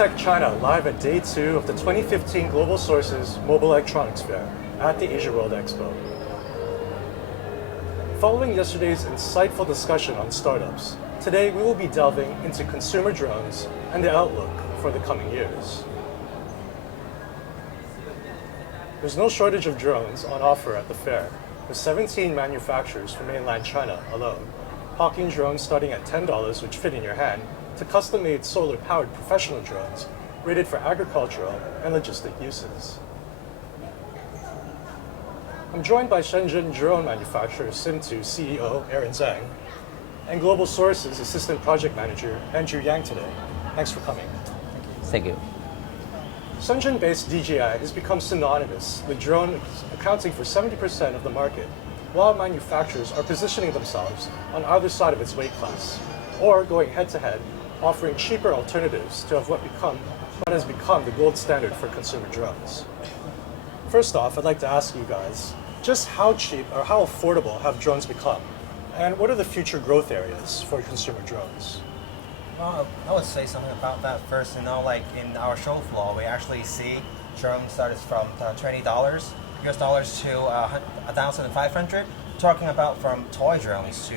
Tech China live at Day 2 of the 2015 Global Sources Mobile Electronics Fair at the AsiaWorld-Expo. Following yesterday's insightful discussion on startups, today we will be delving into consumer drones and the outlook for the coming years. There's no shortage of drones on offer at the fair, with 17 manufacturers from mainland China alone, hawking drones starting at $10 which fit in your hand, to custom-made solar-powered professional drones rated for agricultural and logistic uses. I'm joined by Shenzhen drone manufacturer Simtoo CEO Zhang and Global Sources Assistant Project Manager Andrew Yang today. Thanks for coming. Thank you. Shenzhen-based DJI has become synonymous with drones accounting for 70% of the market, while manufacturers are positioning themselves on either side of its weight class, or going head-to-head, offering cheaper alternatives to what has become the gold standard for consumer drones. First off, I'd like to ask you guys, just how cheap or how affordable have drones become? And what are the future growth areas for consumer drones? Well, I would say something about that first. Like in our show floor, we actually see drones started from $20 US dollars to 1,500. Talking about from toy drones to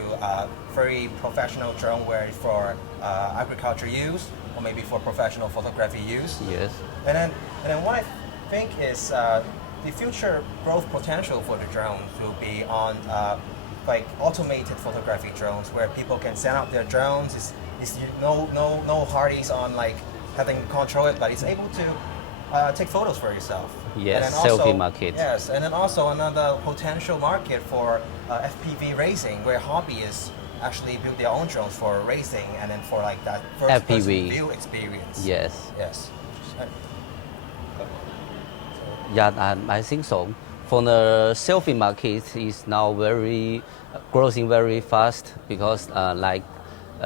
very professional drone where for agriculture use or maybe for professional photography use. Yes. And then what I think is the future growth potential for the drones will be on like automated photography drones where people can send out their drones. It's no hardies on like having to control it, but it's able to take photos for yourself. Yes, and then also, selfie market. Yes, and then also another potential market for FPV racing, where hobbyists actually build their own drones for racing and then for like that first-person view experience. Yes. Yes. Yeah, I think so. For the selfie market, is now growing very fast because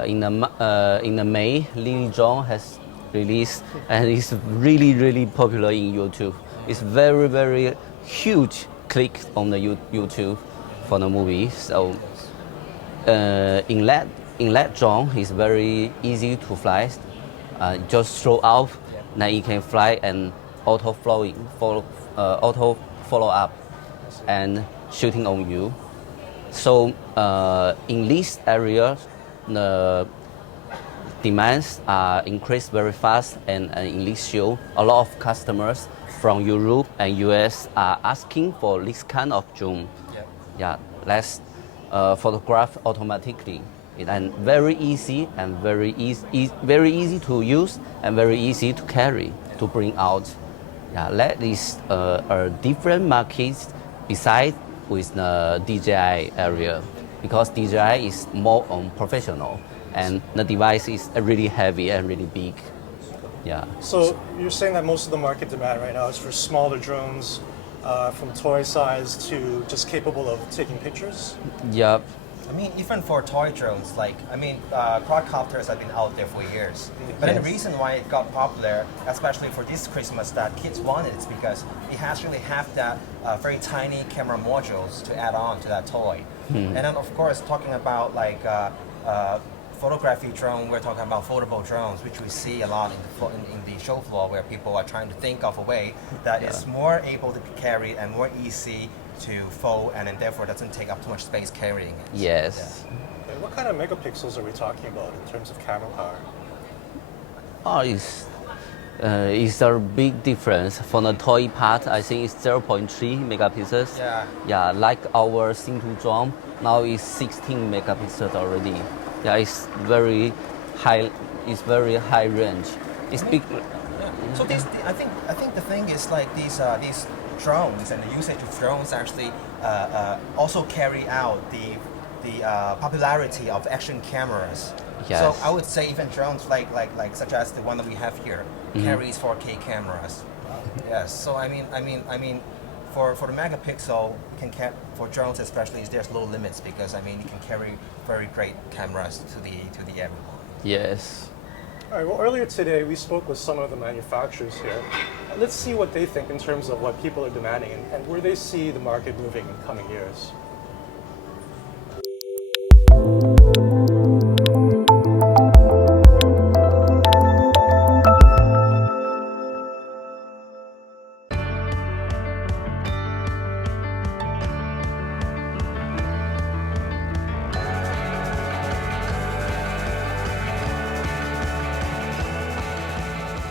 in the May, Lily Zhang has released and it's really popular in YouTube. It's very huge click on the YouTube for the movie. So in that drone, it's very easy to fly. Just throw out, then it can fly and auto follow up and shooting on you. So in this area, the demands are increased very fast, and in this show, a lot of customers from Europe and US are asking for this kind of drone. Yeah, let's photograph automatically, and very easy to use and very easy to carry to bring out. Yeah, that is a different market besides with the DJI area, because DJI is more on professional and the device is really heavy and really big. Yeah. So you're saying that most of the market demand right now is for smaller drones, from toy size to just capable of taking pictures? Yeah. I mean, even for toy drones, quadcopters have been out there for years. But the reason why it got popular, especially for this Christmas, that kids wanted, is because it actually have that very tiny camera modules to add on to that toy. And then, of course, talking about photography drone, we're talking about foldable drones, which we see a lot in the show floor, where people are trying to think of a way that is more able to carry and more easy to fold, and then therefore doesn't take up too much space carrying it. Yes. Yeah. And what kind of megapixels are we talking about in terms of camera power? It's a big difference. For the toy part, I think it's 0.3 megapixels. Yeah, like our Simtoo drone, now it's 16 megapixels already. Yeah, it's very high. It's very high range. It's big. Yeah. So I think the thing is like these drones and the usage of drones actually also carry out the popularity of action cameras. Yes. So I would say even drones like such as the one that we have here carries 4K cameras. Yes. So I mean, for the megapixel for drones especially, there's low limits because I mean you can carry very great cameras to the everyone. Yes. All right, well, earlier today we spoke with some of the manufacturers here. Let's see what they think in terms of what people are demanding and where they see the market moving in coming years.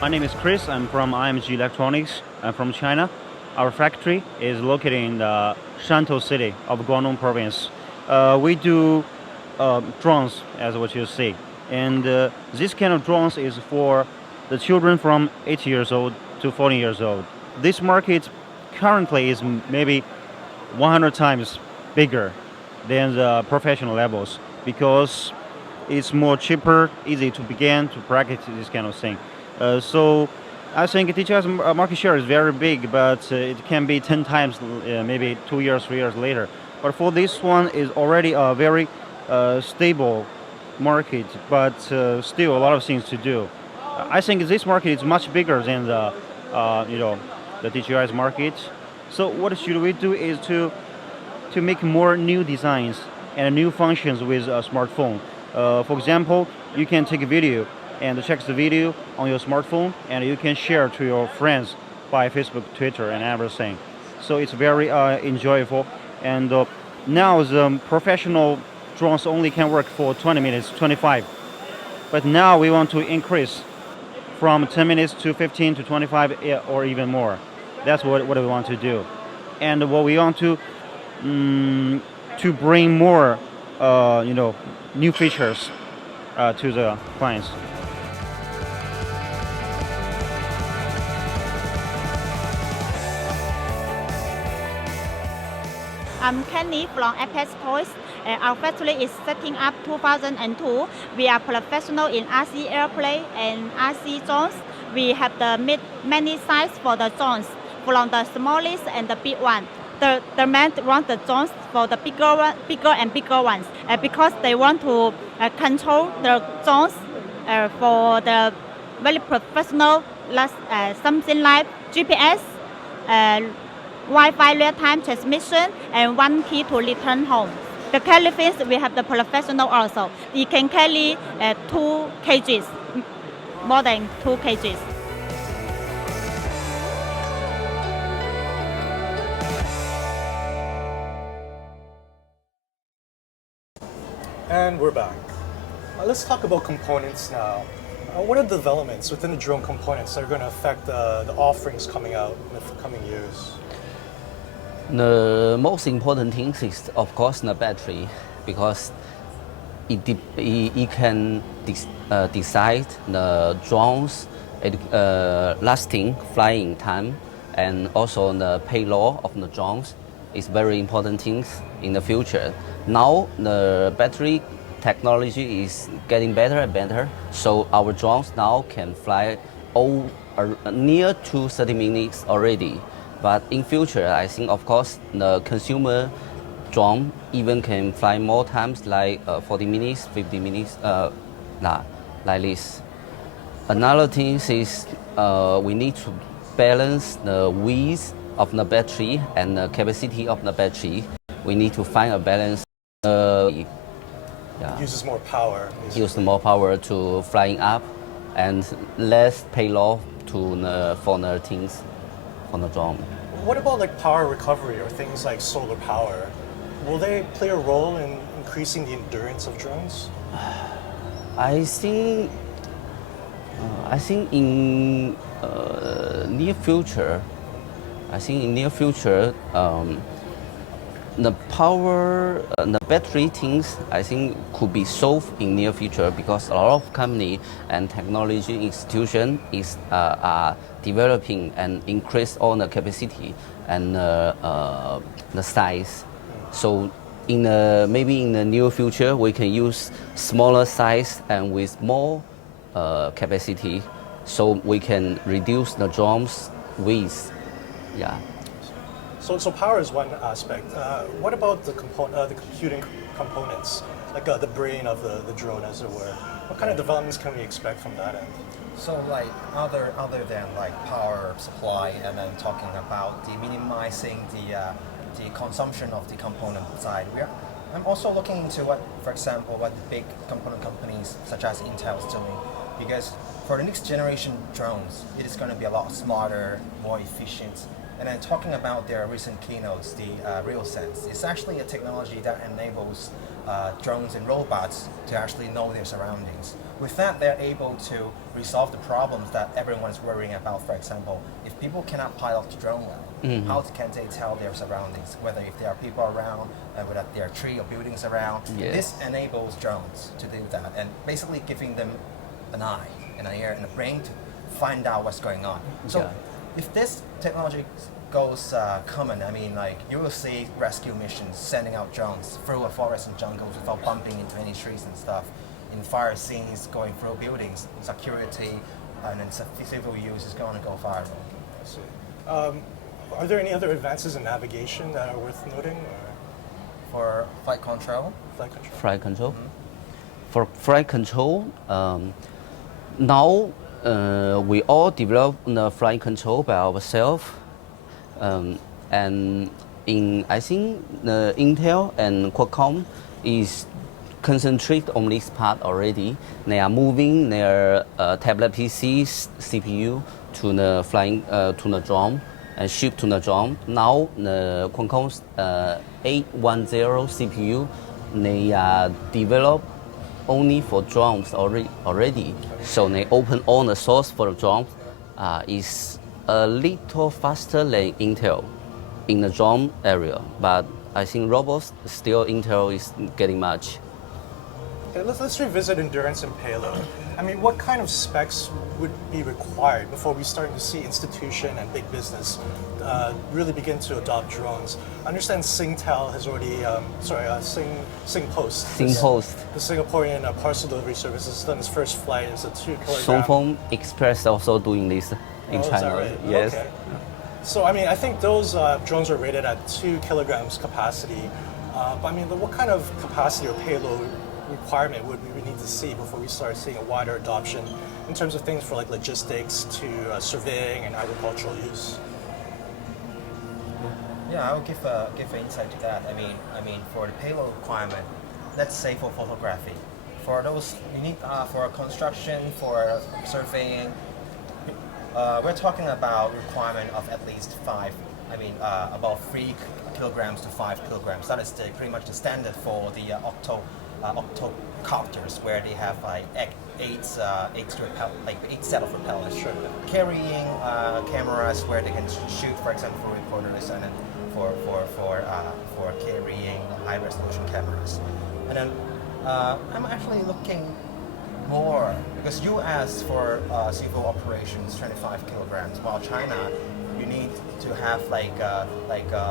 My name is Chris. I'm from IMG Electronics. I'm from China. Our factory is located in the Shantou city of Guangdong province. We do drones, as what you see. And this kind of drones is for the children from 8 years old to 14 years old. This market currently is maybe 100 times bigger than the professional levels because it's more cheaper, easy to begin to practice this kind of thing. So I think DJI's market share is very big, but it can be 10 times maybe 2 years, 3 years later. But for this one, is already a very stable market, but still a lot of things to do. I think this market is much bigger than the the DJI's market. So what should we do is to make more new designs and new functions with a smartphone. For example, you can take a video and check the video on your smartphone, and you can share to your friends by Facebook, Twitter, and everything. So it's very enjoyable. And now the professional drones only can work for 20 minutes, 25. But now we want to increase from 10 minutes to 15 to 25 or even more. That's what we want to do. And what we want to bring more new features to the clients. I'm Kenny from Apex Toys. Our factory is setting up 2002. We are professional in RC airplane and RC drones. We have many sizes for the drones, from the smallest and the big one. The men want the drones for the bigger and bigger ones because they want to control the drones for the very professional, something like GPS, Wi-Fi real-time transmission, and one key to return home. The carry fins, we have the professional also. It can carry 2 kgs, more than 2 kgs. And we're back. Let's talk about components now. What are the developments within the drone components that are going to affect the offerings coming out in the coming years? The most important thing is, of course, the battery, because it can decide the drones lasting flying time, and also the payload of the drones is very important things in the future. Now the battery technology is getting better and better, so our drones now can fly near to 30 minutes already. But in future, I think, of course, the consumer drone even can fly more times, like 40 minutes, 50 minutes, like this. Another thing is we need to balance the width of the battery and the capacity of the battery. We need to find a balance. Uses more power. Use more power to flying up, and less payload for the things on the drone. What about like power recovery or things like solar power? Will they play a role in increasing the endurance of drones? I think in near future, the power, the battery things, I think could be solved in near future, because a lot of company and technology institution are developing and increase all the capacity and the size. So maybe in the near future we can use smaller size and with more capacity, so we can reduce the drone's weight. Yeah. So power is one aspect. What about the computing components, like the brain of the drone, as it were? What kind of developments can we expect from that end? So like other than like power supply, and then talking about minimizing the consumption of the component side, I'm also looking into what big component companies such as Intel is doing, because for the next generation drones, it is going to be a lot smarter, more efficient, And then talking about their recent keynotes, the RealSense, it's actually a technology that enables drones and robots to actually know their surroundings. With that, they're able to resolve the problems that everyone's worrying about. For example, if people cannot pilot the drone well, how can they tell their surroundings, whether if there are people around, whether there are trees or buildings around? Yes. This enables drones to do that, and basically giving them an eye, an ear, and a brain to find out what's going on. So Yeah. if this technology goes common, I mean, like you will see rescue missions sending out drones through a forest and jungles without bumping into any trees and stuff. In fire scenes, going through buildings, security, and then civil use is going to go viral. I see. Are there any other advances in navigation that are worth noting? Or For flight control, flight control? Flight control. For flight control, now we all develop the flight control by ourselves, and I think the Intel and Qualcomm is concentrate on this part already. They are moving their tablet PCs CPU to the flying to the drone and ship to the drone. Now the Qualcomm's 810 CPU they are developed only for drones already. So they open all the source for the drones. Is a little faster than Intel in the drone area, but I think robots still Intel is getting much. Okay, let's revisit endurance and payload. I mean, what kind of specs would be required before we start to see institution and big business really begin to adopt drones? I understand Singtel has already, Singpost. Singpost. The Singaporean parcel delivery service has done its first flight. It's a 2 kilogram. Songfeng Express also doing this in Is China. that right? Yes. Okay. So, I mean, I think those drones are rated at 2 kilograms capacity. But I mean, what kind of capacity or payload requirement would we need to see before we start seeing a wider adoption in terms of things for like logistics to surveying and agricultural use? yeah, I will give an insight to that. I mean, for the payload requirement, let's say for photography, for those you need for construction, for surveying, we're talking about requirement of at least 5. I mean, about 3 kilograms to 5 kilograms. That is pretty much the standard for the octocopters, where they have like eight set of propellers. Sure. Carrying cameras where they can shoot, for example, for reporters, and then for carrying high resolution cameras. And then I'm actually looking more because U.S. for civil operations 25 kilograms, while China you need to have like a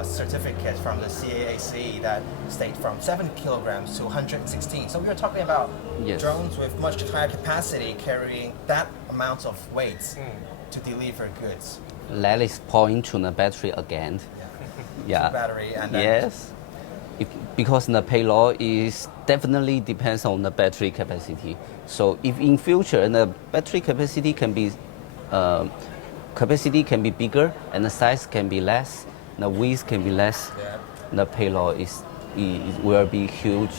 certificate from the CAAC that state from 7 kilograms to 116. So we are talking about Yes. drones with much higher capacity carrying that amount of weights to deliver goods. That is point to the battery again. Yeah. Battery and then Yes. Because the payload is definitely depends on the battery capacity. So if in future the battery capacity can be bigger and the size can be less, the width can be less, the payload will be huge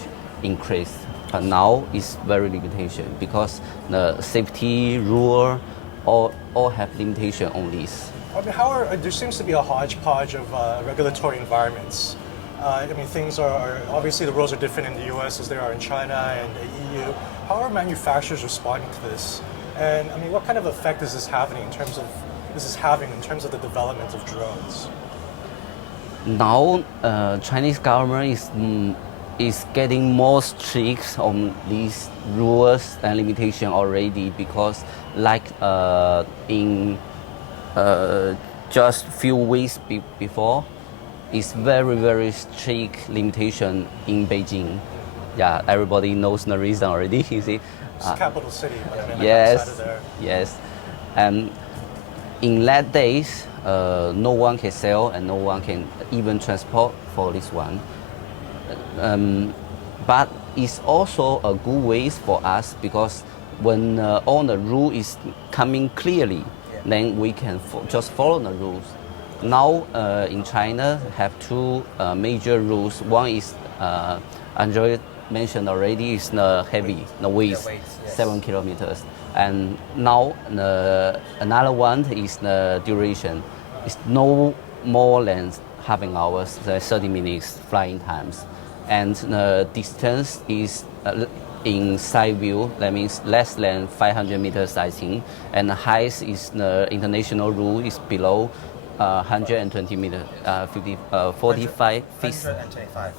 increase. But now it's very limitation because the safety rule all have limitation on this. I mean, there seems to be a hodgepodge of regulatory environments. I mean, things are obviously the rules are different in the U.S. as they are in China and the EU. How are manufacturers responding to this? And I mean, what kind of effect is this having in terms of the development of drones? Now, Chinese government is getting more strict on these rules and limitation already because, like in just few weeks before, it's very strict limitation in Beijing. Yeah, everybody knows the reason already. You see. It's the capital city, but I mean, like Yes. outside of there. Yes, and in that days, no one can sell and no one can even transport for this one. But it's also a good way for us because when all the rule is coming clearly, then we can just follow the rules. Now in China have two major rules. One is Android mentioned already is the heavy, the weight, weights, yes. 7 kilometers. And now another one is the duration. It's no more than half an hour, 30 minutes flying times. And the distance is in side view, that means less than 500 meters, I think. And the height is the international rule is below 120 meters, 45 feet. 125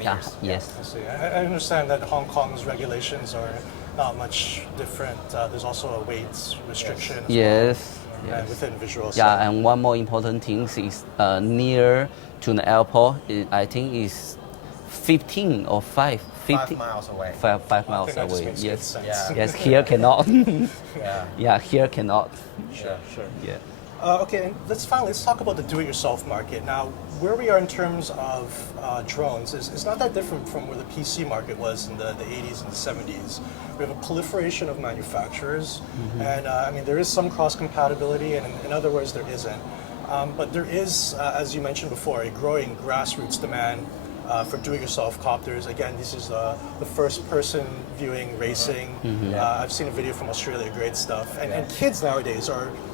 Yeah, meters. yes. I see. I understand that Hong Kong's regulations are not much different. There's also a weight restriction as Yes. well, Yes. within visual Yeah, sight. and one more important thing is near to the airport. I think is 15 or 5, 5 miles away. 5 I miles think that just away. makes good Yes. sense. Yeah. Yes, here cannot. Yeah. Yeah, here cannot. Sure, sure. Yeah. Okay, and let's talk about the do-it-yourself market. Now, where we are in terms of drones is not that different from where the PC market was in the 80s and the 70s. We have a proliferation of manufacturers, and I mean, there is some cross-compatibility, and in other words, there isn't. But there is, as you mentioned before, a growing grassroots demand for do-it-yourself copters. Again, this is the first-person viewing racing. I've seen a video from Australia, great stuff. And kids nowadays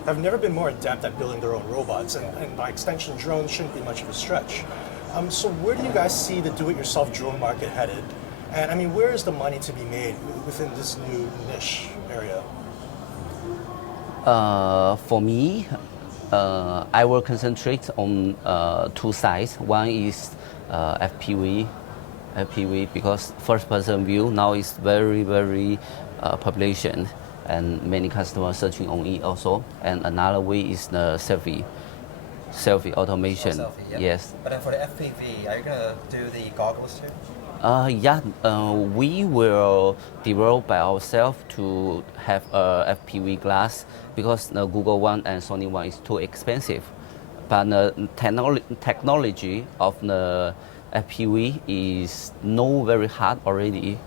have never been more adept at building their own robots, and by extension, drones shouldn't be much of a stretch. So where do you guys see the do-it-yourself drone market headed? And I mean, where is the money to be made within this new niche area? For me, I will concentrate on two sides. One is FPV, because first-person view now is very population, and many customers searching on it also. And another way is the selfie automation. Selfie, yeah. Yes. But then for the FPV, are you gonna do the goggles too? Yeah, we will develop by ourselves to have a FPV glass because the Google one and Sony one is too expensive. But the technology of the FPV is not very hard already.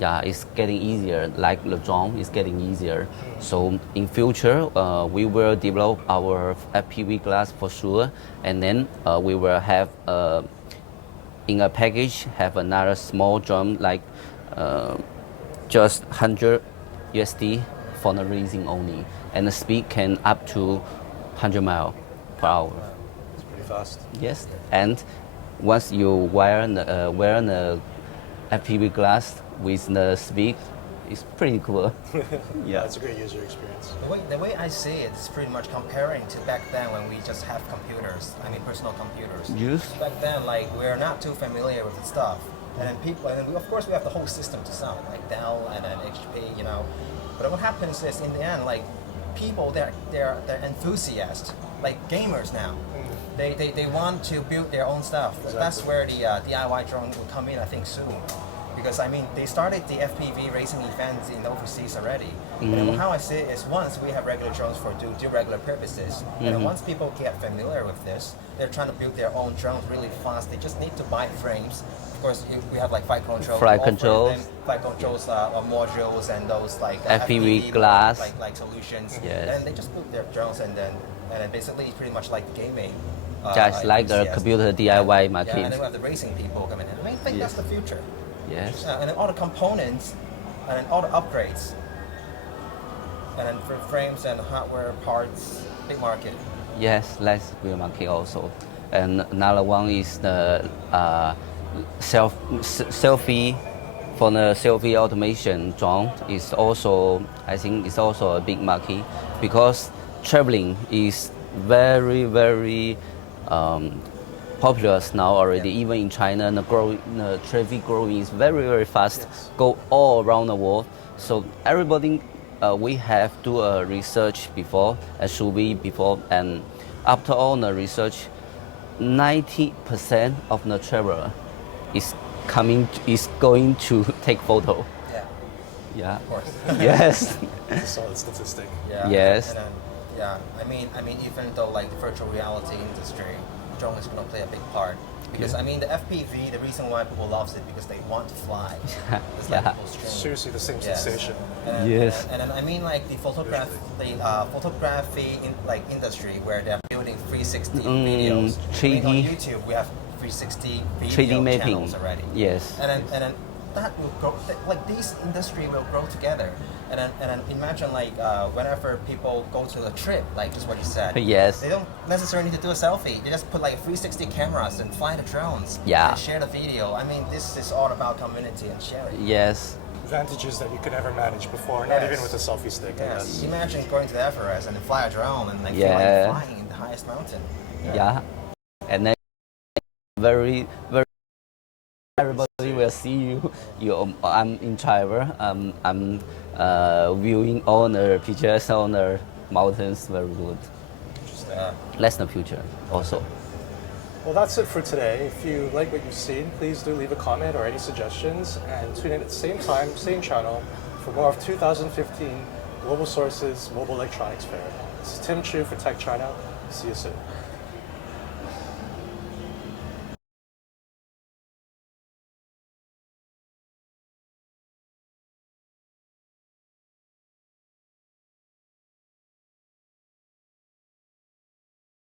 Yeah, it's getting easier. Like the drone is getting easier. So in future, we will develop our FPV glass for sure, and then we will have in a package have another small drone like just 100 USD for the racing only, and the speed can up to 100 miles per hour. It's pretty fast. Yes, and once you wear the FPV glass with the speed, it's pretty cool. Yeah, it's a great user experience. The way I see it is pretty much comparing to back then when we just have computers. I mean, personal computers. Yes. Back then, like we're not too familiar with the stuff, and then of course we have the whole system to sell, like Dell and then HP, you know. But what happens is in the end, like people they're enthusiasts, like gamers now. They want to build their own stuff. Exactly. That's where the DIY drone will come in, I think, soon. Because I mean, they started the FPV racing events in overseas already. And how I see it is once we have regular drones for do regular purposes, and then once people get familiar with this, they're trying to build their own drones really fast. They just need to buy frames. Of course, we have like flight controls, modules, and those like FPV glass, like solutions. Yes. And they just build their drones, and then basically it's pretty much like gaming. Just like a enthusiasts. computer DIY Yeah, market. and then we have the racing people coming in. I mean, I think that's the future. Yes. And then all the components, and then all the upgrades, and then for frames and hardware parts, big market. Yes, that's real market also. And another one is the selfie. For the selfie automation drone is also, I think, it's also a big market because traveling is very popular now already. Yeah. Even in China, the traffic growing is very fast. Yes. Go all around the world. So everybody, we have do a research before, a survey before, and after all the research, 90% of the traveler is going to take photo. Yeah, Yeah. of course. Yes. It's a solid statistic. Yeah. Yes. And then, yeah, I mean, even though like the virtual reality industry, drone is going to play a big part. Because I mean, the FPV, the reason why people loves it because they want to fly. It's like Yeah. people's dream. Seriously, the same Yes. sensation. And, Yes. And then I mean like the photography industry where they're building 360 videos. 3D. I mean, on YouTube we have 360 video 3D mapping. channels already. Yes. And then that will grow. Like these industry will grow together, and then imagine like whenever people go to a trip, like just what you said. Yes. They don't necessarily need to do a selfie. They just put like 360 cameras and fly the drones. Yeah. And share the video. I mean, this is all about community and sharing. Yes. Advantages that you could never manage before, not even with a selfie stick. I Yes. guess. Imagine going to the Everest and then fly a drone and like feel Yeah. like flying in the highest mountain. Yeah. And then very everybody will see you. I'm in travel. I'm viewing all the pictures on the mountains. Very good. That's the future also. Well, that's it for today. If you like what you've seen, please do leave a comment or any suggestions, and tune in at the same time, same channel, for more of 2015 Global Sources Mobile Electronics Fair. This is Tim Chu for Tech China. See you soon.